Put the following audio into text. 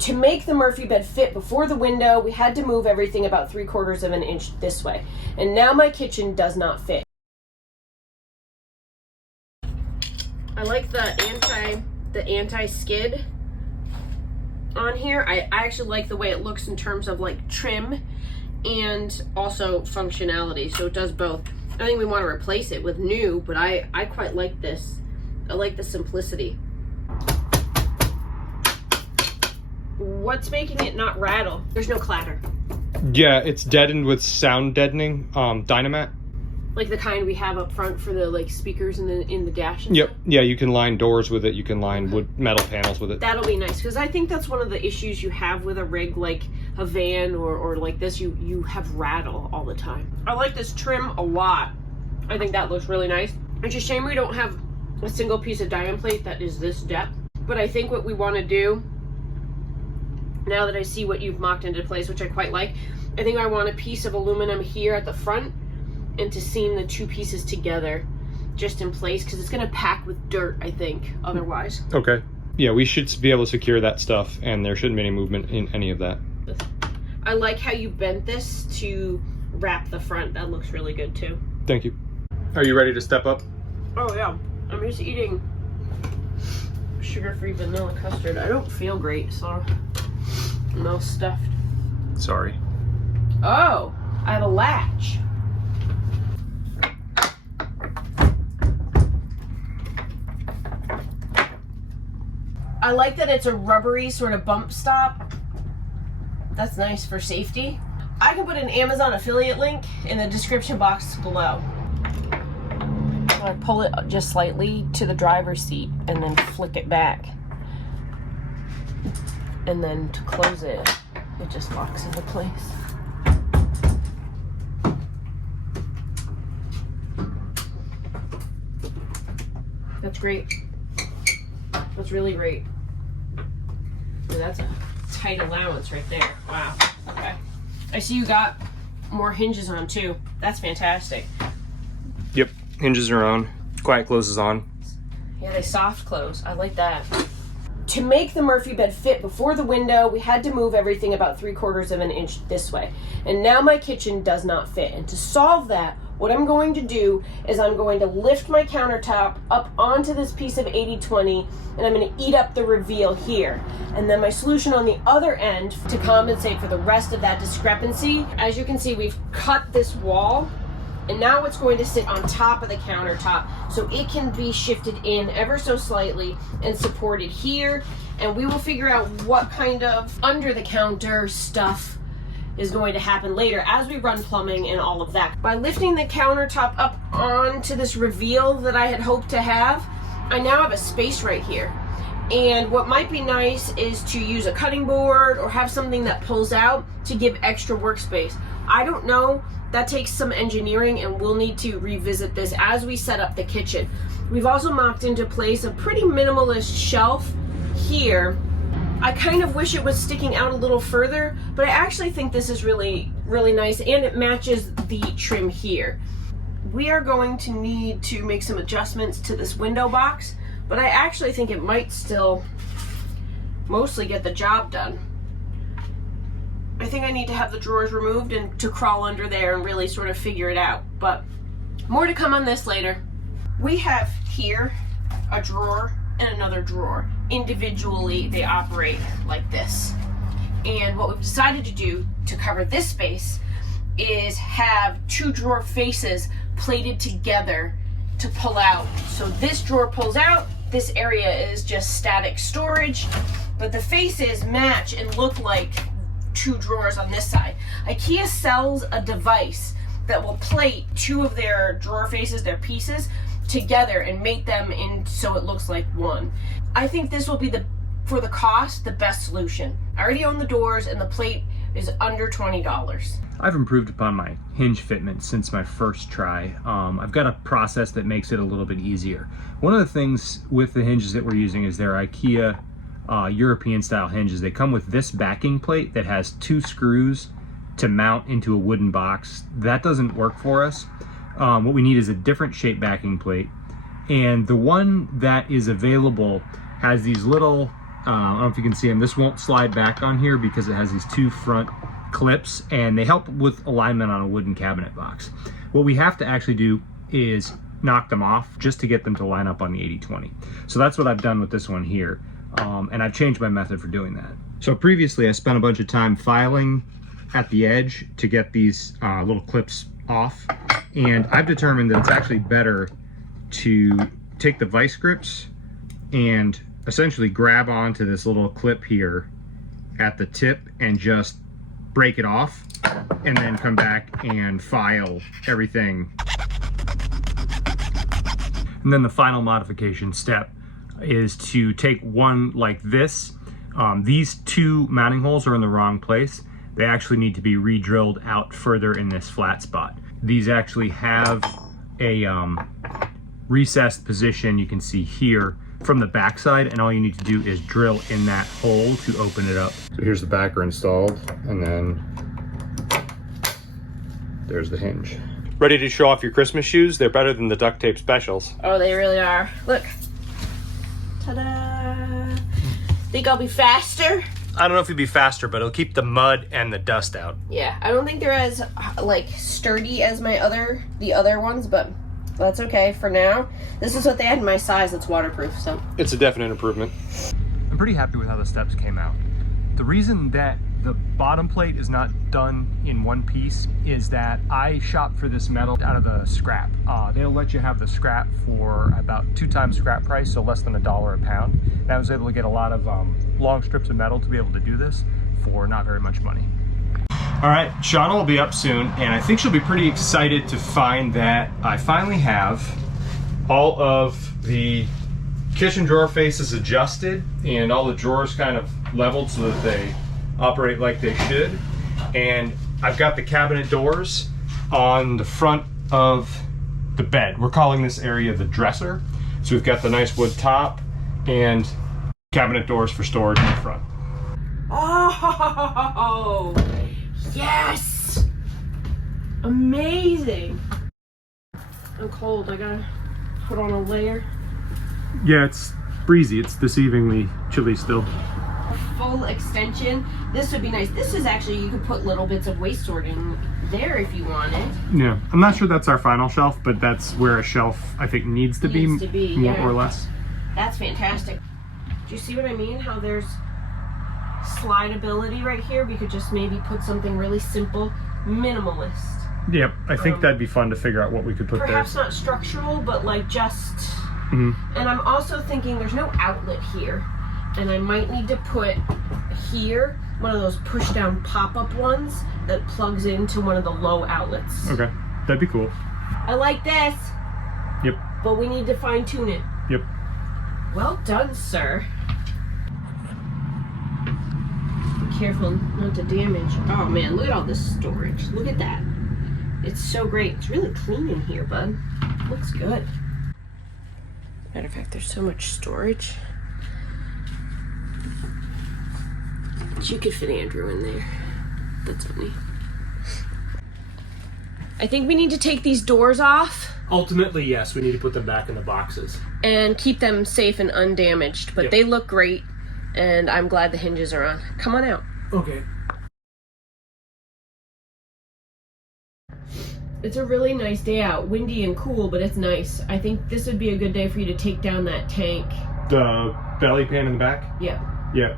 To make the Murphy bed fit before the window, we had to move everything about 3/4 of an inch this way. And now my kitchen does not fit. I like the anti-skid on here. I actually like the way it looks in terms of like trim and also functionality. So it does both. I think we want to replace it with new, but I quite like this. I like the simplicity. What's making it not rattle? There's no clatter. Yeah, it's deadened with sound deadening Dynamat. Like the kind we have up front for the like speakers in the dash and Yep. stuff? Yeah, you can line doors with it. You can line wood metal panels with it. That'll be nice, because I think that's one of the issues you have with a rig like a van or like this. You have rattle all the time. I like this trim a lot. I think that looks really nice. It's a shame we don't have a single piece of diamond plate that is this depth. But I think what we want to do, now that I see what you've mocked into place, which I quite like, I think I want a piece of aluminum here at the front and to seam the two pieces together just in place, because it's going to pack with dirt, I think, otherwise. Okay. Yeah, we should be able to secure that stuff, and there shouldn't be any movement in any of that. I like how you bent this to wrap the front. That looks really good too. Thank you. Are you ready to step up? Oh yeah, I'm just eating sugar-free vanilla custard. I don't feel great, so I'm all stuffed. Sorry. Oh, I have a latch. I like that it's a rubbery sort of bump stop. That's nice for safety. I can put an Amazon affiliate link in the description box below. I pull it just slightly to the driver's seat and then flick it back. And then to close it, it just locks into place. That's great. That's really great. Ooh, that's a tight allowance right there. Wow. Okay. I see you got more hinges on too. That's fantastic. Yep. Hinges are on. Quiet close is on. Yeah, they soft close. I like that. To make the Murphy bed fit before the window, we had to move everything about 3/4 of an inch this way. And now my kitchen does not fit. And to solve that, what I'm going to do is I'm going to lift my countertop up onto this piece of 80/20, and I'm going to eat up the reveal here. And then my solution on the other end to compensate for the rest of that discrepancy, as you can see, we've cut this wall, and now it's going to sit on top of the countertop so it can be shifted in ever so slightly and supported here. And we will figure out what kind of under the counter stuff is going to happen later as we run plumbing and all of that. By lifting the countertop up onto this reveal that I had hoped to have, I now have a space right here. And what might be nice is to use a cutting board or have something that pulls out to give extra workspace. I don't know. That takes some engineering, and we'll need to revisit this as we set up the kitchen. We've also mocked into place a pretty minimalist shelf here. I kind of wish it was sticking out a little further, but I actually think this is really, really nice, and it matches the trim here. We are going to need to make some adjustments to this window box, but I actually think it might still mostly get the job done. I think I need to have the drawers removed and to crawl under there and really sort of figure it out, but more to come on this later. We have here a drawer and another drawer. Individually, they operate like this. And what we've decided to do to cover this space is have two drawer faces plated together to pull out. So this drawer pulls out, this area is just static storage, but the faces match and look like two drawers on this side. IKEA sells a device that will plate two of their drawer faces, their pieces, together and make them in so it looks like one. I think this will be for the cost, the best solution. I already own the doors and the plate is under $20. I've improved upon my hinge fitment since my first try. I've got a process that makes it a little bit easier. One of the things with the hinges that we're using is their IKEA European style hinges. They come with this backing plate that has two screws to mount into a wooden box. That doesn't work for us. What we need is a different shape backing plate, and the one that is available has these little I don't know if you can see them. This won't slide back on here because it has these two front clips, and they help with alignment on a wooden cabinet box. What we have to actually do is knock them off just to get them to line up on the 80/20. So that's what I've done with this one here. And I've changed my method for doing that. So previously I spent a bunch of time filing at the edge to get these little clips off. And I've determined that it's actually better to take the vice grips and essentially grab onto this little clip here at the tip and just break it off, and then come back and file everything. And then the final modification step is to take one like this. These two mounting holes are in the wrong place. They actually need to be re-drilled out further in this flat spot. These actually have a recessed position you can see here from the backside, and all you need to do is drill in that hole to open it up. So here's the backer installed, and then there's the hinge. Ready to show off your Christmas shoes? They're better than the duct tape specials. Oh, they really are. Look. Ta-da! Think I'll be faster? I don't know if you'll be faster, but it'll keep the mud and the dust out. Yeah, I don't think they're as like sturdy as the other ones, but that's okay for now. This is what they had in my size. It's waterproof, so. It's a definite improvement. I'm pretty happy with how the steps came out. The reason that the bottom plate is not done in one piece is that I shopped for this metal out of the scrap. They'll let you have the scrap for about 2 times scrap price, so less than $1 a pound. And I was able to get a lot of long strips of metal to be able to do this for not very much money. All right, Shauna will be up soon, and I think she'll be pretty excited to find that I finally have all of the kitchen drawer faces adjusted and all the drawers kind of leveled so that they operate like they should. And I've got the cabinet doors on the front of the bed. We're calling this area the dresser. So we've got the nice wood top and cabinet doors for storage in the front. Oh, yes! Amazing! I'm cold. I gotta put on a layer. Yeah, it's breezy. It's deceivingly chilly still. Full extension. This would be nice. This is actually, you could put little bits of waste sorting there if you wanted. Yeah, I'm not sure that's our final shelf, but that's where a shelf I think needs to be more or less. That's fantastic. Do you see what I mean? How there's slidability right here? We could just maybe put something really simple, minimalist. Yep, I think that'd be fun to figure out what we could put perhaps there. Not structural, but like just... Mm-hmm. And I'm also thinking there's no outlet here. And I might need to put here one of those push down pop-up ones that plugs into one of the low outlets. Okay, that'd be cool. I like this. Yep. But we need to fine tune it. Yep. Well done, sir. Be careful not to damage. Oh man, look at all this storage. Look at that. It's so great. It's really clean in here, bud. Looks good. Matter of fact, there's so much storage. You could fit Andrew in there. That's funny. I think we need to take these doors off. Ultimately, yes, we need to put them back in the boxes. And keep them safe and undamaged. But They look great, and I'm glad the hinges are on. Come on out. Okay. It's a really nice day out. Windy and cool, but it's nice. I think this would be a good day for you to take down that tank. The belly pan in the back? Yeah. Yeah.